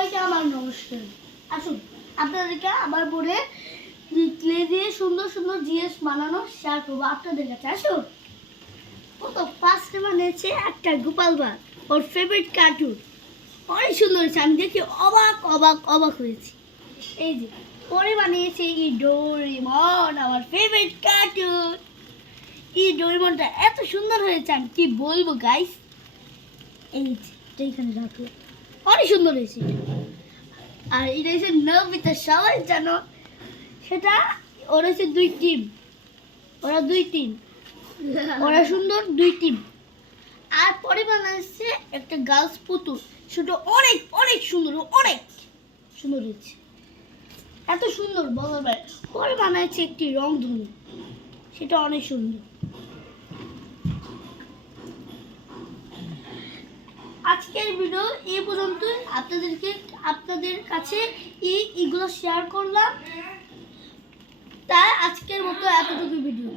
সবাইকে আমার নমস্কার। আসুন আপনাদেরকে আমার বোনে ক্লে দিয়ে সুন্দর সুন্দর জিনিস বানানো শেয়ার করবো আপনাদের কাছে। আসুন, ও তো ফার্স্টে বানিয়েছে একটা গোপাল ভাঁড়, ওর ফেভারিট কার্টুন। অনেক সুন্দর হয়েছে, আমি দেখে অবাক অবাক অবাক হয়েছি। এই যে পরে বানিয়েছে এই ডোরেমন, আমার ফেভারিট কার্টুন। এই ডোরেমনটা এত সুন্দর হয়েছে আমি কি বলবো গাইস। এই যে এটা এখানে রাখলো, অনেক সুন্দর হয়েছে। আর এটা হচ্ছে নবিতা, সবাই জানো সেটা। ওরা হচ্ছে দুই টিম, ওরা সুন্দর দুই টিম। আর পরে বানাচ্ছে একটা গার্লস পুতুল, সেটা অনেক অনেক সুন্দর, অনেক সুন্দর হয়েছে, এত সুন্দর বলার বাইরে। পরে বানাচ্ছে একটি রংধনু, সেটা অনেক সুন্দর। আজকের ভিডিও এই পর্যন্ত, আপনাদের কাছে এইগুলো শেয়ার করলাম। তাই আজকের মতো এতটুকু ভিডিও।